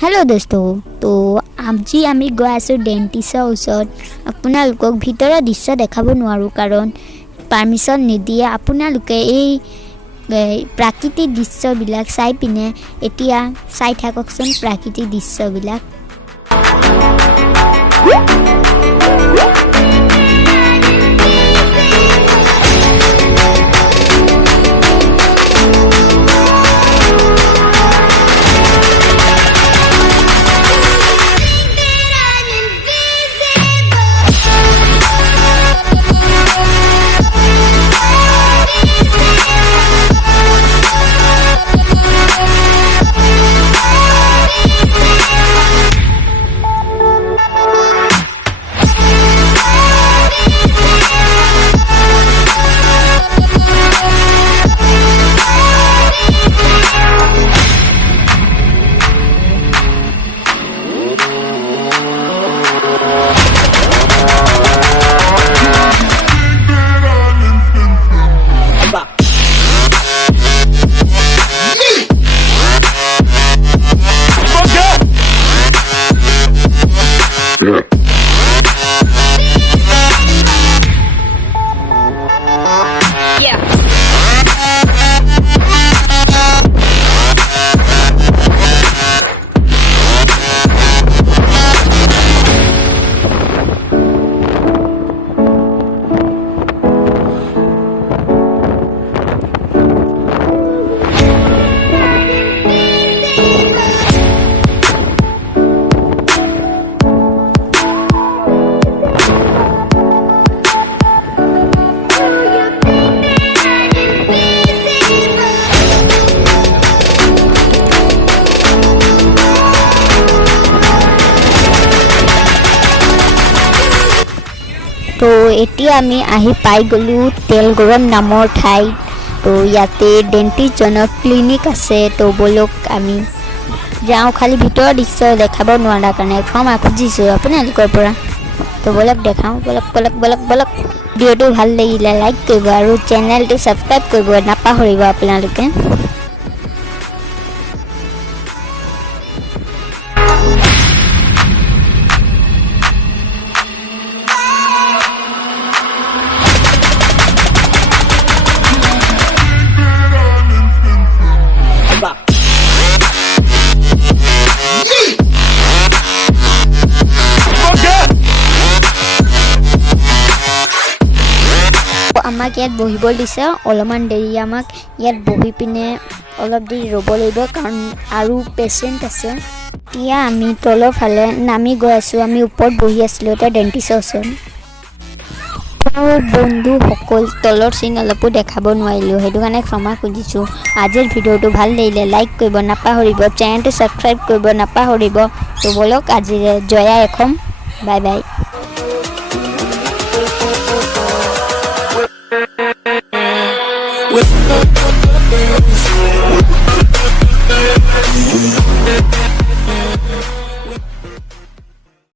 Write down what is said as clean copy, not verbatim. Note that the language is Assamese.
हेलो दोस्तों तो আজি আমি গৈ আছো ডেন্টিষ্টৰ ওচৰত আপোনালোকক ভিতৰৰ দৃশ্য দেখাব নোৱাৰো কাৰণ পাৰমিশন নিদিয়ে আপোনালোকে এই প্ৰাকৃতিক দৃশ্যবিলাক চাই পিনে এতিয়া চাই থাককচোন প্ৰাকৃতিক দৃশ্যবিলাক तो এতিয়া আমি আহি পাই গলো তেলগৰম নামৰ ঠাইত তো ইয়াতে ডেন্টিষ্টজনৰ ক্লিনিক আছে তো বলক আমি যাওঁ খালি ভিতৰৰ দৃশ্য দেখাব নোৱাৰা কাৰণে ক্ষমা খুজিছোঁ আপোনালোকৰ পৰা তো বলক দেখাওঁ বলক ভিডিঅ'টো ভাল লাগিলে লাইক কৰিব আৰু চেনেলটো ছাবস্ক্ৰাইব কৰিব নাপাহৰিব আপোনালোকে আমাক ইয়াত বহিব দিছে অলপমান দেৰি আমাক ইয়াত বহি পিনে অলপ দেৰি ৰ'ব লাগিব কাৰণ আৰু পেচেণ্ট আছে এতিয়া আমি তলৰ ফালে নামি গৈ আছোঁ আমি ওপৰত বহি আছিলোঁ এতিয়া ডেন্টিষ্টৰ ওচৰত বন্ধুসকল তলৰ চিন অলপো দেখাব নোৱাৰিলোঁ সেইটো কাৰণে ক্ষমা খুজিছোঁ আজিৰ ভিডিঅ'টো ভাল লাগিলে লাইক কৰিব নাপাহৰিব চেনেলটো ছাবস্ক্ৰাইব কৰিব নাপাহৰিব তো বলক আজিৰে জয়া এখন বাই বাই with